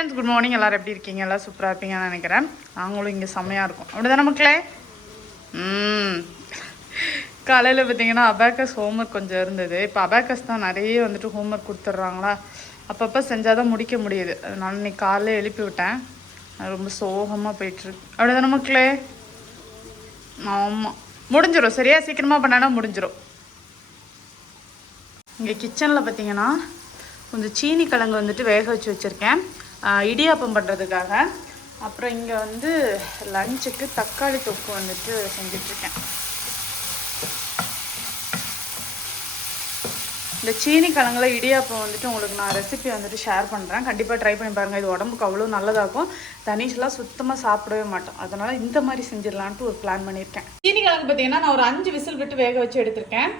Friends good morning எல்லோரும் எப்படி இருக்கீங்க? எல்லாம் சூப்பராக இருப்பீங்கன்னு நினைக்கிறேன். நாங்களும் இங்கே செம்மையாக இருக்கும். அப்படிதானே மக்களே? ம். காலையில் பார்த்தீங்கன்னா அபேக்கஸ் ஹோம்ஒர்க் கொஞ்சம் இருந்தது. இப்போ அபேக்கஸ் தான் நிறைய வந்துட்டு ஹோம்ஒர்க் கொடுத்துட்றாங்களா? அப்பப்போ செஞ்சால் தான் முடிக்க முடியுது. அதனால இன்னைக்கு காலையில் எழுப்பி விட்டேன். ரொம்ப சோகமாக போயிட்டுருக்கு அப்படிதானே மக்களே? ஆமாம் முடிஞ்சிடும் சரியா? சீக்கிரமாக பண்ணனா முடிஞ்சிடும் இங்கே கிச்சனில் பார்த்தீங்கன்னா கொஞ்சம் சீனி கிழங்கு வந்துட்டு வேக வச்சு வச்சுருக்கேன். இடியாப்பம் பண்ணுறதுக்காக அப்புறம் இங்கே வந்து லஞ்சுக்கு தக்காளி தொக்கு வந்துட்டு செஞ்சிட்ருக்கேன் இந்த சீனி கிழங்குல இடியாப்பம் வந்துட்டு உங்களுக்கு நான் ரெசிபி வந்துட்டு ஷேர் பண்ணுறேன் கண்டிப்பாக ட்ரை பண்ணி பாருங்கள் இது உடம்புக்கு அவ்வளோ நல்லதாகும் தனீஷ்லாம் சுத்தமாக சாப்பிடவே மாட்டோம் அதனால் இந்த மாதிரி செஞ்சிடலான்ட்டு ஒரு பிளான் பண்ணியிருக்கேன். சீனி கிழங்கு பார்த்தீங்கன்னா நான் ஒரு அஞ்சு விசில் விட்டு வேக வச்சு எடுத்திருக்கேன்.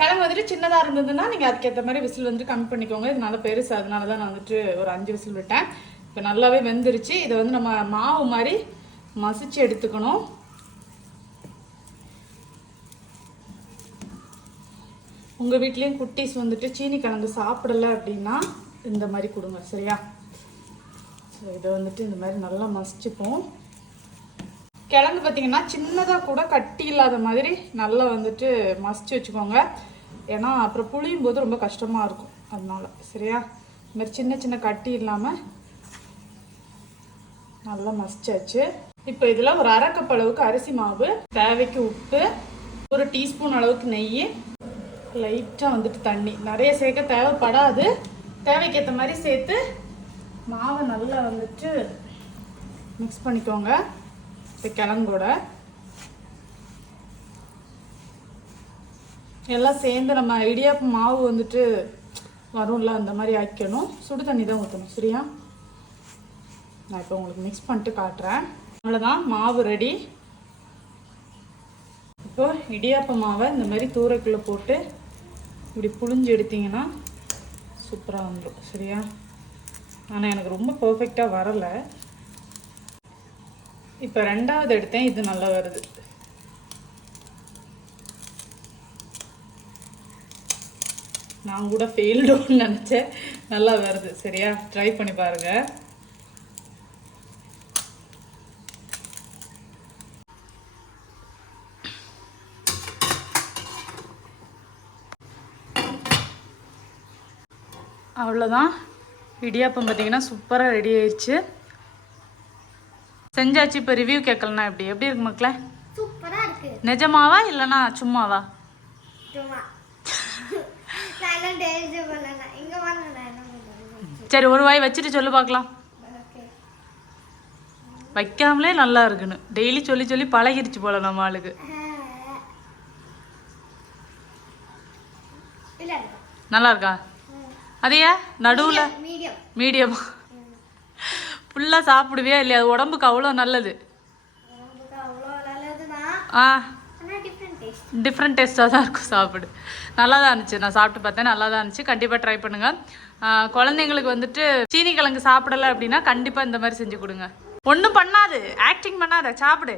கிழங்கு வந்துட்டு சின்னதாக இருந்ததுன்னா நீங்கள் அதுக்கேற்ற மாதிரி விசில் வந்துட்டு கம்மி பண்ணிக்கோங்க. இது நல்லா பெருசு அதனால தான் நான் வந்துட்டு ஒரு அஞ்சு விசில் விட்டேன். இப்போ நல்லாவே வெந்துருச்சு. இதை வந்து நம்ம மாவு மாதிரி மசிச்சு எடுத்துக்கணும். உங்கள் வீட்லேயும் குட்டீஸ் வந்துட்டு சீனி கிழங்கு சாப்பிடல அப்படின்னா இந்த மாதிரி கொடுங்க சரியா? ஸோ இதை வந்துட்டு இந்த மாதிரி நல்லா மசிச்சுப்போம். கிழங்கு பார்த்தீங்கன்னா சின்னதாக கூட கட்டி இல்லாத மாதிரி நல்லா வந்துட்டு மசிச்சு வச்சுக்கோங்க. ஏன்னா அப்புறம் புளியும் போது ரொம்ப கஷ்டமாக இருக்கும் அதனால சரியா? இந்த மாதிரி சின்ன சின்ன கட்டி இல்லாமல் நல்லா மசிச்சாச்சு. இப்போ இதில் ஒரு அரை அளவுக்கு அரிசி மாவு தேவைக்கு உப்பு ஒரு டீஸ்பூன் அளவுக்கு நெய் லைட்டாக வந்துட்டு தண்ணி. நிறைய சேர்க்க தேவைப்படாது. தேவைக்கேற்ற மாதிரி சேர்த்து மாவை நல்லா வந்துட்டு மிக்ஸ் பண்ணிக்கோங்க. இந்த கிழங்கோட. எல்லாம் சேர்ந்து நம்ம இடியாப்பு மாவு வந்துட்டு வரும்ல அந்த மாதிரி ஆக்கிக்கணும். சுடு தண்ணி தான் ஊற்றணும் சரியா? நான் இப்போ உங்களுக்கு மிக்ஸ் பண்ணிட்டு காட்டுறேன். அவ்வளோதான் மாவு ரெடி இப்போ இடியாப்ப மாவை இந்த மாதிரி தூரைக்குள்ளே போட்டு இப்படி புழிஞ்சு எடுத்தீங்கன்னா சூப்பராக வந்துடும் சரியா? ஆனால் எனக்கு ரொம்ப பர்ஃபெக்டாக வரலை. இப்போ ரெண்டாவது எடுத்தேன் இது நல்லா வருது. நான் கூட ஃபெயில்டோன்னு நினச்சேன். நல்லா வருது சரியா? ட்ரை பண்ணி பாருங்கள் அவ்வளோதான் இடியாப்பம் பார்த்தீங்கன்னா சூப்பராக ரெடி ஆயிடுச்சு செஞ்சாச்சு இப்போ ரிவ்யூ கேட்கலனா எப்படி? எப்படி இருக்கு மக்களே? நிஜமாவா இல்லைனா சும்மாவா? சரி ஒரு வாய் வச்சுட்டு சொல்லு பார்க்கலாம். வைக்காமலே நல்லா இருக்குன்னு. டெய்லி சொல்லி சொல்லி பழகிருச்சு போல நம்ம ஆளுக்கு. நல்லா இருக்கா? அதையா? நடுவில்? மீடியம் ஃபுல்லாக சாப்பிடுவியா இல்லையா? அது உடம்புக்கு அவ்வளோ நல்லது. ஆ. டிஃப்ரெண்ட் டேஸ்ட்டாக தான் இருக்கும் சாப்பிடு. நல்லா தான் இருந்துச்சு. நான் சாப்பிட்டு பார்த்தேன். நல்லா தான் இருந்துச்சு கண்டிப்பாக ட்ரை பண்ணுங்கள் குழந்தைங்களுக்கு வந்துட்டு சீனி கிழங்கு சாப்பிடலை அப்படின்னா கண்டிப்பாக இந்த மாதிரி செஞ்சு கொடுங்க. ஒன்றும் பண்ணாது. ஆக்டிங் பண்ணாத. சாப்பிடு.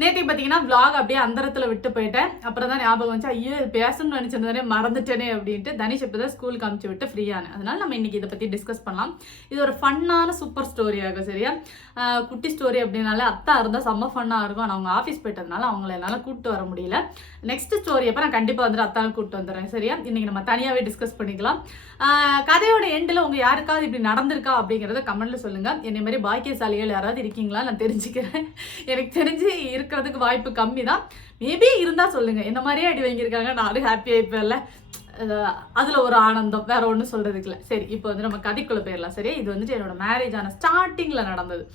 நேற்றுக்கு பார்த்தீங்கன்னா விளாக் அப்படியே அந்தரத்தில் விட்டு போயிட்டேன். அப்புறம் தான் ஞாபகம் வந்துச்சு ஐயோ பேசணும்னு நினச்சிருந்தானே மறந்துட்டேனே அப்படின்ட்டு தனிஷ் இப்போ தான் ஸ்கூலுக்கு அமுச்சு விட்டு ஃப்ரீயான அதனால நம்ம இன்னைக்கு இதை பற்றி டிஸ்கஸ் பண்ணலாம். இது ஒரு ஃபன்னான சூப்பர் ஸ்டோரியாக சரியா? குட்டி ஸ்டோரி அப்படின்னாலே அத்தா இருந்தால் செம்ம ஃபன்னாக இருக்கும். ஆனால் அவங்க ஆஃபீஸ் போயிட்டதுனால அவங்கள என்னால் கூப்பிட்டு வர முடியல. நெக்ஸ்ட் ஸ்டோரி அப்போ நான் கண்டிப்பாக வந்துட்டு அத்தாவை கூப்பிட்டு வந்துடுறேன் சரியா? இன்றைக்கி நம்ம தனியாகவே டிஸ்கஸ் பண்ணிக்கலாம். கதையோட எண்டில் உங்கள் யாருக்காவது இப்படி நடந்திருக்கா அப்படிங்கிறத கமெண்ட்டில் சொல்லுங்கள் என்னை மாதிரி பாக்கியசாலிகள் யாராவது இருக்கீங்களா? நான் தெரிஞ்சுக்கிறேன். எனக்கு தெரிஞ்சு இருக்கிறதுக்கு வாய்ப்பு கம்மி தான் மேபி இருந்தால் சொல்லுங்கள் இந்த மாதிரியே அடி வாங்கியிருக்காங்க? நானும் ஹாப்பியாக இப்போ இல்லை. அதில் ஒரு ஆனந்தம் வேற ஒன்றும் சொல்கிறதுக்கு இல்லை சரி இப்போ வந்து நம்ம கதைக்குள்ளே போயிடலாம் சரியா? இது வந்துட்டு என்னோட மேரேஜ் ஆன ஸ்டார்டிங்கில் நடந்தது.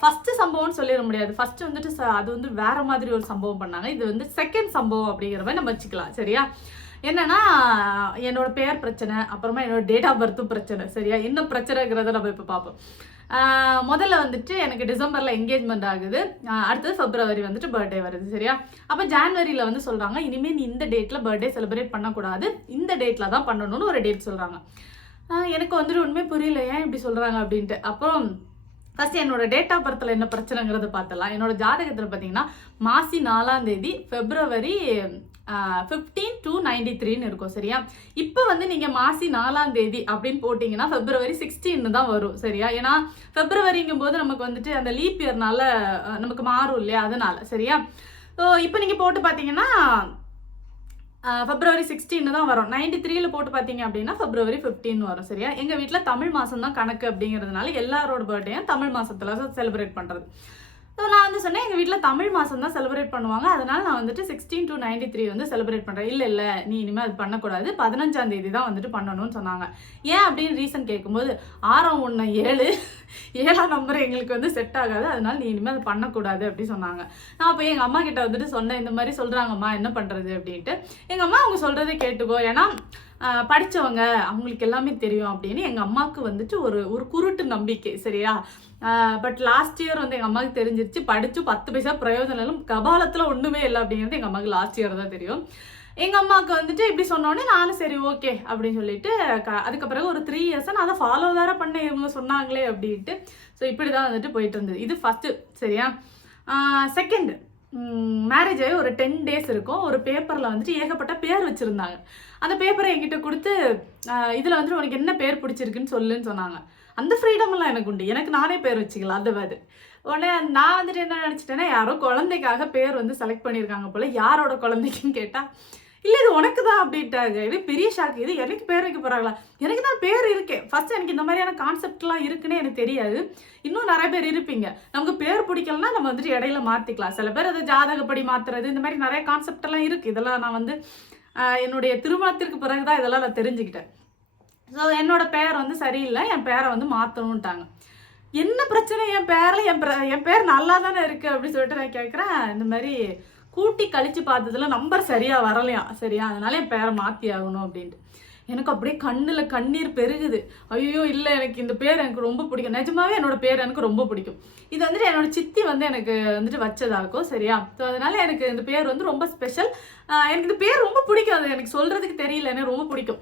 ஃபஸ்ட்டு சம்பவம்னு சொல்லிட முடியாது. ஃபஸ்ட்டு வந்துட்டு ச- அது வந்து வேற மாதிரி ஒரு சம்பவம் பண்ணாங்க. இது வந்து செகண்ட் சம்பவம் அப்படிங்கிற மாதிரி நம்ம வச்சுக்கலாம் சரியா? என்னன்னா என்னோட பேர் பிரச்சனை அப்புறமா என்னோட டேட் ஆஃப் பர்த்தும் பிரச்சனை சரியா? என்ன பிரச்சனைங்கிறத நம்ம இப்போ பார்ப்போம். முதல்ல வந்துட்டு எனக்கு டிசம்பரில் என்கேஜ்மெண்ட் ஆகுது. அடுத்தது ஃபெப்ரவரி வந்துட்டு பர்த்டே வருது சரியா? அப்போ ஜான்வரியில் வந்து சொல்கிறாங்க இனிமேல் நீ இந்த டேட்டில் பர்த்டே செலிப்ரேட் பண்ணக்கூடாது. இந்த டேட்டில் தான் பண்ணணும்னு ஒரு டேட் சொல்கிறாங்க எனக்கு வந்துட்டு ஒன்றுமே புரியல ஏன் இப்படி சொல்கிறாங்க அப்படின்ட்டு. அப்புறம் ஃபஸ்ட் என்னோட டேட் ஆஃப் பர்த்தில் என்ன பிரச்சனைங்கிறத பார்த்தலாம் என்னோட ஜாதகத்தில் பார்த்தீங்கன்னா மாசி நாலாம் தேதி ஃபெப்ரவரி ஃபிஃப்டீன் டூ நைன்டி த்ரீன்னு இருக்கும் சரியா? இப்போ வந்து நீங்கள் மாசி நாலாம் தேதி அப்படின்னு போட்டிங்கன்னா ஃபெப்ரவரி சிக்ஸ்டீன் தான் வரும் சரியா? ஏன்னா ஃபெப்ரவரிங்கும் போது நமக்கு வந்துட்டு அந்த லீப் இயர்னால நமக்கு மாறும் இல்லையா? அதனால சரியா? ஸோ இப்போ நீங்கள் போட்டு பார்த்தீங்கன்னா ஃபெப்ரவரி சிக்ஸ்டீன் தான் வரும். நைன்டி த்ரீல போட்டு பார்த்தீங்க அப்படின்னா ஃபெப்ரவரி ஃபிஃப்டீன் வரும் சரியா? எங்கள் வீட்டில் தமிழ் மாதம் தான் கணக்கு அப்படிங்கிறதுனால எல்லாரோட பர்த்டேயும் தமிழ் மாதத்தில் செலிப்ரேட் பண்ணுறது ஸோ நான் வந்து சொன்னேன் எங்கள் வீட்டில் தமிழ் மாதம் தான் செலிப்ரேட் பண்ணுவாங்க. அதனால் நான் வந்துட்டு சிக்ஸ்டீன் டு நைன்டி த்ரீ வந்து செலிப்ரேட் பண்ணுறேன் இல்லை இல்லை நீ இனிமேல் அது பண்ணக்கூடாது. பதினஞ்சாம் தேதி தான் வந்துட்டு பண்ணணும்னு சொன்னாங்க. ஏன் அப்படின்னு ரீசன் கேட்கும்போது ஆறாம் ஒன்று ஏழு ஏழாம் நம்பர் எங்களுக்கு வந்து செட் ஆகாது. அதனால நீ இனிமேல் அது பண்ணக்கூடாது அப்படி சொன்னாங்க. நான் அப்போ எங்கள் அம்மா கிட்ட வந்துட்டு சொன்னேன் இந்த மாதிரி சொல்கிறாங்கம்மா என்ன பண்ணுறது அப்படின்ட்டு. எங்கள் அம்மா அவங்க சொல்கிறதே கேட்டுக்கோ. ஏன்னா படித்தவங்க அவங்களுக்கு எல்லாமே தெரியும் அப்படின்னு எங்கள் அம்மாவுக்கு வந்துட்டு ஒரு ஒரு குருட்டு நம்பிக்கை சரியா? பட் லாஸ்ட் இயர் வந்து எங்கள் அம்மாவுக்கு தெரிஞ்சிருச்சு படித்து பத்து பைசா பிரயோஜனம் இல்லை கபாலத்தில் ஒன்றுமே இல்லை அப்படிங்கிறது எங்கள் அம்மாவுக்கு லாஸ்ட் இயர் தான் தெரியும். எங்கள் அம்மாவுக்கு வந்துட்டு இப்படி சொன்னோடனே நானும் சரி ஓகே அப்படின்னு சொல்லிட்டு க- அதுக்கு ஒரு த்ரீ இயர்ஸாக நான் அதை ஃபாலோ வேற பண்ண இவங்க சொன்னாங்களே அப்படின்ட்டு. ஸோ இப்படி தான் வந்துட்டு போயிட்டு இருந்தது. இது ஃபஸ்ட்டு சரியா? செகண்டு மேரேஜ் ஆகி ஒரு டென் டேஸ் இருக்கும். ஒரு பேப்பரில் வந்துட்டு ஏகப்பட்ட பேர் வச்சுருந்தாங்க. அந்த பேப்பரை என்கிட்ட கொடுத்து இதில் வந்துட்டு உனக்கு என்ன பேர் பிடிச்சிருக்குன்னு சொல்லுன்னு சொன்னாங்க. அந்த ஃப்ரீடமெல்லாம் எனக்கு உண்டு. எனக்கு நானே பேர் வச்சுக்கலாம் அந்த மாதிரி உடனே நான் வந்துட்டு என்ன நினச்சிட்டேன்னா யாரோ குழந்தைக்காக பேர் வந்து செலக்ட் பண்ணியிருக்காங்க போல் யாரோட குழந்தைக்குன்னு கேட்டால் இல்லை இது உனக்கு தான் அப்படின்ட்டாங்க. இது பெரிய ஷாக் இது எனக்கு பேர் வைக்க போகிறாங்களா எனக்கு தான் பேர் இருக்கே. ஃபர்ஸ்ட் எனக்கு இந்த மாதிரியான கான்செப்ட்லாம் இருக்குன்னே எனக்கு தெரியாது. இன்னும் நிறைய பேர் இருப்பீங்க. நமக்கு பேர் பிடிக்கலனா நம்ம வந்துட்டு இடையில மாற்றிக்கலாம் சில பேர் அது ஜாதகப்படி மாற்றுறது இந்த மாதிரி நிறைய கான்செப்ட் எல்லாம் இருக்குது இதெல்லாம் நான் வந்து என்னுடைய திருமணத்திற்கு பிறகு தான் இதெல்லாம் நான் தெரிஞ்சுக்கிட்டேன். ஸோ என்னோட பேர் வந்து சரியில்லை. என் பேரை வந்து மாற்றணுன்ட்டாங்க என்ன பிரச்சனை? என் பேரில் என் பிர- என் பேர் நல்லா தானே இருக்குது அப்படின்னு சொல்லிட்டு நான் கேட்குறேன் இந்த மாதிரி கூட்டி கழிச்சு பார்த்ததுல நம்பர் சரியாக வரலையா? சரியா? அதனால என் பேரை மாற்றி ஆகணும் அப்படின்ட்டு. எனக்கு அப்படியே கண்ணில் கண்ணீர் பெருகுது. ஐயோ இல்லை எனக்கு இந்த பேர் எனக்கு ரொம்ப பிடிக்கும். நிஜமாவே என்னோட பேர் எனக்கு ரொம்ப பிடிக்கும். இது வந்துட்டு என்னோட சித்தி வந்து எனக்கு வந்துட்டு வச்சதாக்கும் சரியா? ஸோ அதனால எனக்கு இந்த பேர் வந்து ரொம்ப ஸ்பெஷல் எனக்கு இந்த பேர் ரொம்ப பிடிக்கும். அது எனக்கு சொல்கிறதுக்கு தெரியல. எனக்கு ரொம்ப பிடிக்கும்.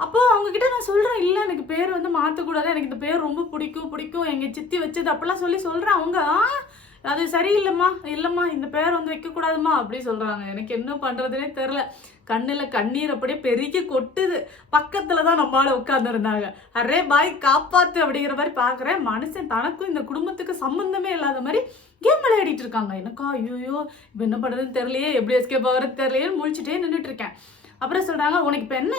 அப்போ அவங்க கிட்ட நான் சொல்றேன் இல்ல எனக்கு பேர் வந்து மாத்தக்கூடாது. எனக்கு இந்த பேர் ரொம்ப பிடிக்கும் பிடிக்கும். எங்க சித்தி வச்சது அப்படிலாம் சொல்லி சொல்றேன். அவங்க "ஆ, அது சரியில்லைம்மா இல்லைம்மா இந்த பேர் வந்து வைக்கக்கூடாதுமா அப்படி சொல்கிறாங்க எனக்கு என்ன பண்ணுறதுனே தெரில கண்ணில் கண்ணீர் அப்படியே பெருகி கொட்டுது. பக்கத்தில் தான் நம்மளால உட்காந்துருந்தாங்க அரே பாய் காப்பாத்து அப்படிங்கிற மாதிரி பார்க்குறேன் மனுஷன் தனக்கும் இந்த குடும்பத்துக்கு சம்மந்தமே இல்லாத மாதிரி கேம் விளையாடிட்டு இருக்காங்க. எனக்கா ஐயோ இப்போ என்ன பண்ணுறதுன்னு தெரியலையே. எப்படி எஸ்கேப் ஆகிறது தெரியலையே முழிச்சுட்டே நின்றுட்டு இருக்கேன். அப்புறம் சொல்கிறாங்க உனக்கு இப்போ என்ன?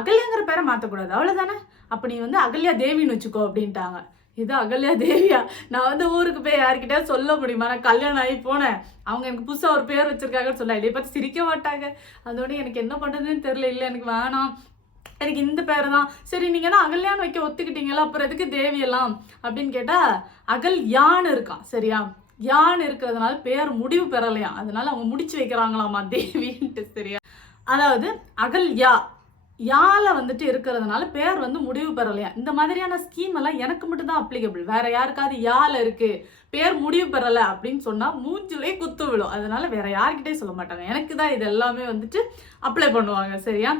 அகல்யாங்கிற பேரை மாற்றக்கூடாது அவ்வளோதானே அப்போ நீ வந்து அகல்யா தேவின்னு வச்சுக்கோ அப்படின்ட்டாங்க. இது அகல்யா தேவியா? நான் வந்து ஊருக்கு போய் யார்கிட்ட சொல்ல முடியுமா? நான் கல்யாணம் ஆகி போனேன். அவங்க எனக்கு புதுசாக ஒரு பேர் வச்சிருக்காங்கன்னு சொல்ல இதை பார்த்து சிரிக்க மாட்டாங்க. அதோட எனக்கு என்ன பண்ணுறதுன்னு தெரியல. இல்லை எனக்கு வேணாம். எனக்கு இந்த பேர் தான். சரி நீங்கள் தான் அகல்யான்னு வைக்க ஒத்துக்கிட்டீங்களா? அப்புறம் எதுக்கு தேவியெல்லாம் அப்படின்னு கேட்டால் அகல் யான் இருக்கான் சரியா? யான் இருக்கிறதுனால பேர் முடிவு பெறலையா? அதனால அவங்க முடிச்சு வைக்கிறாங்களாமா தேவின்ட்டு சரியா? அதாவது அகல்யா. யா யால வந்துட்டு இருக்கிறதுனால பேர் வந்து முடிவு பெறலையா? இந்த மாதிரியான ஸ்கீம் எல்லாம் எனக்கு மட்டும் தான் அப்ளிகபிள் வேற யாருக்காவது யால இருக்கு பேர் முடிவு பெறலை அப்படின்னு சொன்னா மூஞ்சிலே குத்து விழும். அதனால வேற யாருக்கிட்டே சொல்ல மாட்டாங்க. எனக்கு தான் இது எல்லாமே வந்துட்டு அப்ளை பண்ணுவாங்க. சரியா?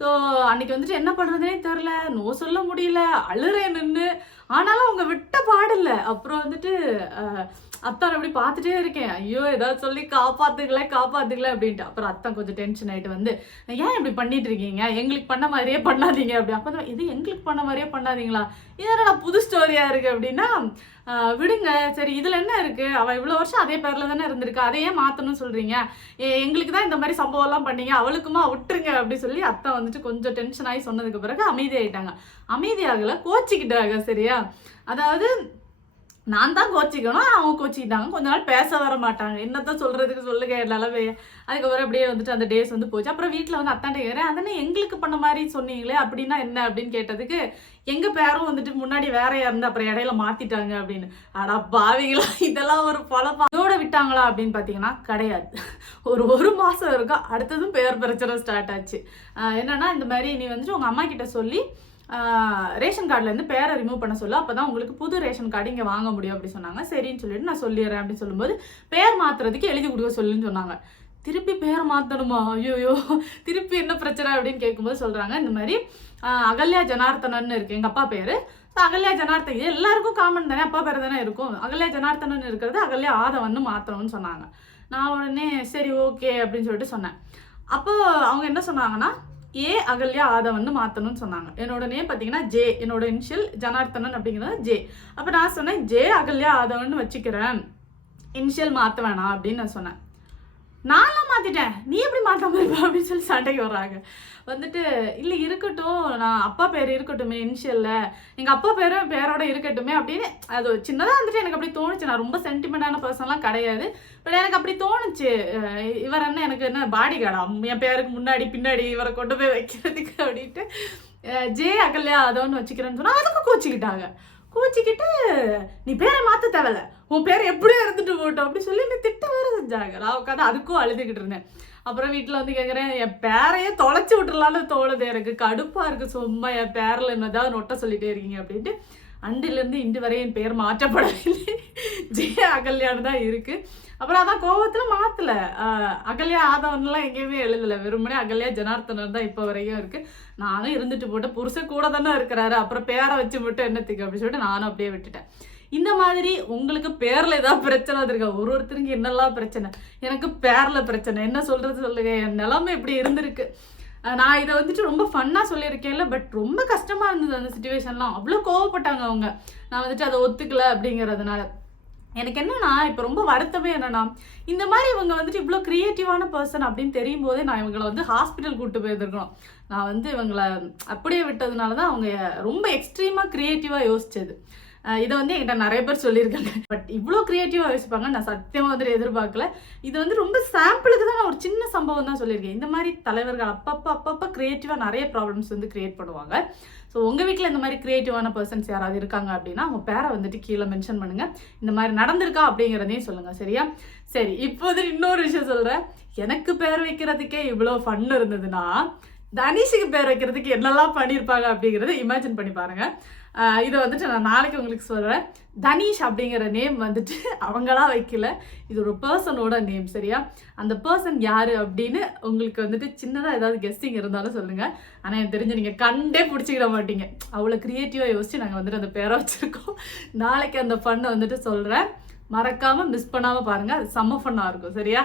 ஸோ அன்னைக்கு வந்துட்டு என்ன பண்ணுறதுனே தெரில நோ சொல்ல முடியல. அழுறேன் நின்று ஆனாலும் அவங்க விட்ட பாடல அப்புறம் வந்துட்டு அத்தான் அப்படி பார்த்துட்டே இருக்கேன். ஐயோ ஏதாவது சொல்லி காப்பாத்துக்கல காப்பாத்துக்கல அப்படின்ட்டு. அப்புறம் அத்தான் கொஞ்சம் டென்ஷன் ஆயிட்டு வந்து ஏன் இப்படி பண்ணிட்டு இருக்கீங்க? எங்களுக்கு பண்ண மாதிரியே பண்ணாதீங்க. அப்படி. அப்போ தான் இது எங்களுக்கு பண்ண மாதிரியே பண்ணாதீங்களா? இதெல்லாம் நான் புது ஸ்டோரியா இருக்கு. அப்படின்னா விடுங்க. சரி இதுல என்ன இருக்கு? அவ இவ்வளவு வருஷம் அதே பேர்ல தானே இருந்திருக்கா? அதை ஏன் மாத்தணும்னு சொல்றீங்க? எங்களுக்கு தான் இந்த மாதிரி சம்பவம் எல்லாம் பண்ணீங்க. அவளுக்குமா விட்டுருங்க. அப்படி சொல்லி அத்தை வந்துட்டு கொஞ்சம் டென்ஷன் ஆகி சொன்னதுக்கு பிறகு அமைதியாயிட்டாங்க. அமைதியாகல கோச்சிக்கிட்டாங்க சரியா? அதாவது நான் தான் கோச்சிக்கணும் அவங்க கோச்சிக்கிட்டாங்க. கொஞ்ச நாள் பேச வர மாட்டாங்க. என்னத்தான் சொல்றதுக்கு சொல்லுங்க நிலவே அதுக்கப்புறம் அப்படியே வந்துட்டு அந்த டேஸ் வந்து போச்சு. அப்புறம் வீட்டில் வந்து அத்தாண்டே கேட்குறேன் அதனே எங்களுக்கு பண்ண மாதிரி சொன்னீங்களே அப்படின்னா என்ன? அப்படின்னு கேட்டதுக்கு எங்க பேரும் வந்துட்டு முன்னாடி வேற இருந்து அப்புறம் இடையில மாத்திட்டாங்க அப்படின்னு. அடா பாவிங்களா இதெல்லாம் ஒரு பழப்பா. இதோட விட்டாங்களா அப்படின்னு பார்த்தீங்கன்னா கிடையாது. ஒரு ஒரு மாசம் இருக்கும். அடுத்ததும் பேர் பிரச்சனை ஸ்டார்ட் ஆச்சு. ஆஹ் என்னன்னா இந்த மாதிரி நீ வந்துட்டு உங்க அம்மா கிட்ட சொல்லி ரேஷன் கார்டுலேருந்து பேரை ரிமூவ் பண்ண சொல்ல அப்போ தான் உங்களுக்கு புது ரேஷன் கார்டு இங்கே வாங்க முடியும் அப்படி சொன்னாங்க. சரின்னு சொல்லிட்டு நான் சொல்லிடுறேன் அப்படின்னு சொல்லும்போது பேர் மாற்றுறதுக்கு எழுதி கொடுக்க சொல்லுன்னு சொன்னாங்க. திருப்பி பேரை மாற்றணுமா ஐயோயோ. திருப்பி என்ன பிரச்சனை அப்படின்னு கேட்கும்போது சொல்கிறாங்க இந்த மாதிரி அகல்யா ஜனார்த்தனன் இருக்குது எங்கள் அப்பா பேர். ஸோ அகல்யா ஜனார்த்தன் இது எல்லாருக்கும் காமன் தானே அப்பா பேர் தானே இருக்கும். அகல்யா ஜனார்த்தனன் இருக்கிறது அகல்யா ஆதவன்னு மாற்றணும்னு சொன்னாங்க. நான் உடனே சரி ஓகே அப்படின்னு சொல்லிட்டு சொன்னேன். அப்போது அவங்க என்ன சொன்னாங்கன்னா ஏ அகல்யா ஆதவன்னு மாற்றணும்னு சொன்னாங்க. என்னோட நேம் பார்த்தீங்கன்னா ஜே என்னோட இனிஷியல் ஜனார்த்தனன் அப்படிங்கிறது ஜே அப்போ நான் சொன்னேன் ஜே அகல்யா ஆதவன்னு வச்சுக்கிறேன். இனிஷியல் மாற்ற வேணாம் அப்படின்னு நான் சொன்னேன். நான்லாம் மாற்றிட்டேன் நீ எப்படி மாற்றாம இருப்ப அப்படின்னு சொல்லி சண்டைக்கு வர்றாங்க. வந்துட்டு இல்லை இருக்கட்டும். நான் அப்பா பேர் இருக்கட்டுமே இனிஷியலில் எங்கள் அப்பா பேரும் பேரோட இருக்கட்டுமே அப்படின்னு அது சின்னதாக வந்துட்டு எனக்கு அப்படி தோணுச்சு. நான் ரொம்ப சென்டிமெண்டான பர்சன்லாம் கிடையாது. பட் எனக்கு அப்படி தோணுச்சு. இவர் என்ன எனக்கு என்ன பாடி கார்டா என் பேருக்கு முன்னாடி பின்னாடி இவரை கொண்டு போய் வைக்கிறதுக்கு அப்படின்ட்டு. ஜே அகல்யா அதோன்னு வச்சுக்கிறேன்னு சொன்னால் அதுக்கு கோச்சிக்கிட்டாங்க. கோச்சிக்கிட்டு நீ பேரை மாற்ற தேவையில்ல. உன் பேர் எப்படியோ இருந்துட்டு போட்டோம் அப்படின்னு சொல்லி என்னை திட்ட வேறு செஞ்சாங்க. நான் உட்காந்து அதுக்கும் அழுதுகிட்டு இருந்தேன். அப்புறம் வீட்டில் வந்து கேட்குறேன் என் பேரையே தொலைச்சி விட்டுறலான்னு தோணுது எனக்கு. கடுப்பாக இருக்குது சும்மா என் பேரில் என்ன ஏதாவது நொட்ட சொல்லிட்டே இருக்கீங்க. அப்படின்ட்டு அண்டிலேருந்து இன்று வரை என் பேர் மாற்றப்படவில்லை. ஜெய அகல்யான்னு தான் இருக்குது அப்புறம் அதான் கோவத்தில் மாற்றலை அகல்யா ஆதவன்லாம் எங்கேயுமே எழுதலை. வெறுமனே அகல்யா ஜனார்த்தனர் தான் இப்போ வரைக்கும் இருக்குது நானும் இருந்துட்டு போட்டு புருஷன் கூட தானே இருக்கிறாரு. அப்புறம் பேரை வச்சு மட்டும் என்னத்துக்கு அப்படின்னு சொல்லிட்டு நானும் அப்படியே விட்டுட்டேன். இந்த மாதிரி உங்களுக்கு பேரில் ஏதாவது பிரச்சனை வந்திருக்கா? ஒரு ஒருத்தருக்கு என்னெல்லாம் பிரச்சனை? எனக்கு பேரில் பிரச்சனை. என்ன சொல்கிறது சொல்லுங்க. என் நிலமை இப்படி இருந்திருக்கு. நான் இதை வந்துட்டு ரொம்ப ஃபன்னாக சொல்லியிருக்கேன்ல பட் ரொம்ப கஷ்டமாக இருந்தது அந்த சுச்சுவேஷன்லாம் அவ்வளோ கோவப்பட்டாங்க அவங்க. நான் வந்துட்டு அதை ஒத்துக்கல அப்படிங்கிறதுனால. எனக்கு என்னன்னா இப்போ ரொம்ப வருத்தமே என்னன்னா இந்த மாதிரி இவங்க வந்துட்டு இவ்வளோ க்ரியேட்டிவான பர்சன் அப்படின்னு தெரியும் போதே நான் இவங்களை வந்து ஹாஸ்பிட்டல் கூப்பிட்டு போயிருந்துருக்கணும். நான் வந்து இவங்களை அப்படியே விட்டதுனால தான் அவங்க ரொம்ப எக்ஸ்ட்ரீமாக க்ரியேட்டிவாக யோசிச்சது. இதை வந்து என்கிட்ட நிறைய பேர் சொல்லியிருக்காங்க. பட் இவ்வளோ க்ரியேட்டிவாக யோசிப்பாங்க. நான் சத்தியமாக வந்துட்டு எதிர்பார்க்கல. இது வந்து ரொம்ப சாம்பிளுக்கு தான் நான் ஒரு சின்ன சம்பவம் தான் சொல்லியிருக்கேன். இந்த மாதிரி தலைவர்கள் அப்பப்போ அப்பப்போ க்ரியேட்டிவாக நிறைய ப்ராப்ளம்ஸ் வந்து க்ரியேட் பண்ணுவாங்க. ஸோ உங்கள் வீட்டில் இந்த மாதிரி க்ரியேட்டிவான பர்சன்ஸ் யாராவது இருக்காங்க அப்படின்னா அவங்க பேரை வந்துட்டு கீழே மென்ஷன் பண்ணுங்கள் இந்த மாதிரி நடந்திருக்கா அப்படிங்கிறதையும் சொல்லுங்கள் சரியா? சரி இப்போது இன்னொரு விஷயம் சொல்கிறேன் எனக்கு பேர் வைக்கிறதுக்கே இவ்வளோ ஃபன் இருந்ததுன்னா தனிஷுக்கு பேர் வைக்கிறதுக்கு என்னெல்லாம் பண்ணியிருப்பாங்க அப்படிங்கிறத இமேஜின் பண்ணி பாருங்கள் இதை வந்துட்டு நான் நாளைக்கு உங்களுக்கு சொல்கிறேன் தனிஷ் அப்படிங்கிற நேம் வந்துட்டு அவங்களா வைக்கல. இது ஒரு பர்சனோட நேம் சரியா? அந்த பர்சன் யார் அப்படின்னு உங்களுக்கு வந்துட்டு சின்னதாக ஏதாவது கெஸ்டிங் இருந்தாலும் சொல்லுங்கள் ஆனால் எனக்கு தெரிஞ்சு நீங்கள் கண்டே பிடிச்சிக்கிட மாட்டீங்க. அவ்வளோ க்ரியேட்டிவாக யோசிச்சு நாங்கள் வந்துட்டு அந்த பேரை வச்சுருக்கோம். நாளைக்கு அந்த ஃபன்னை வந்துட்டு சொல்கிறேன் மறக்காமல் மிஸ் பண்ணாமல் பாருங்கள் அது செம்ம ஃபன்னாக இருக்கும் சரியா?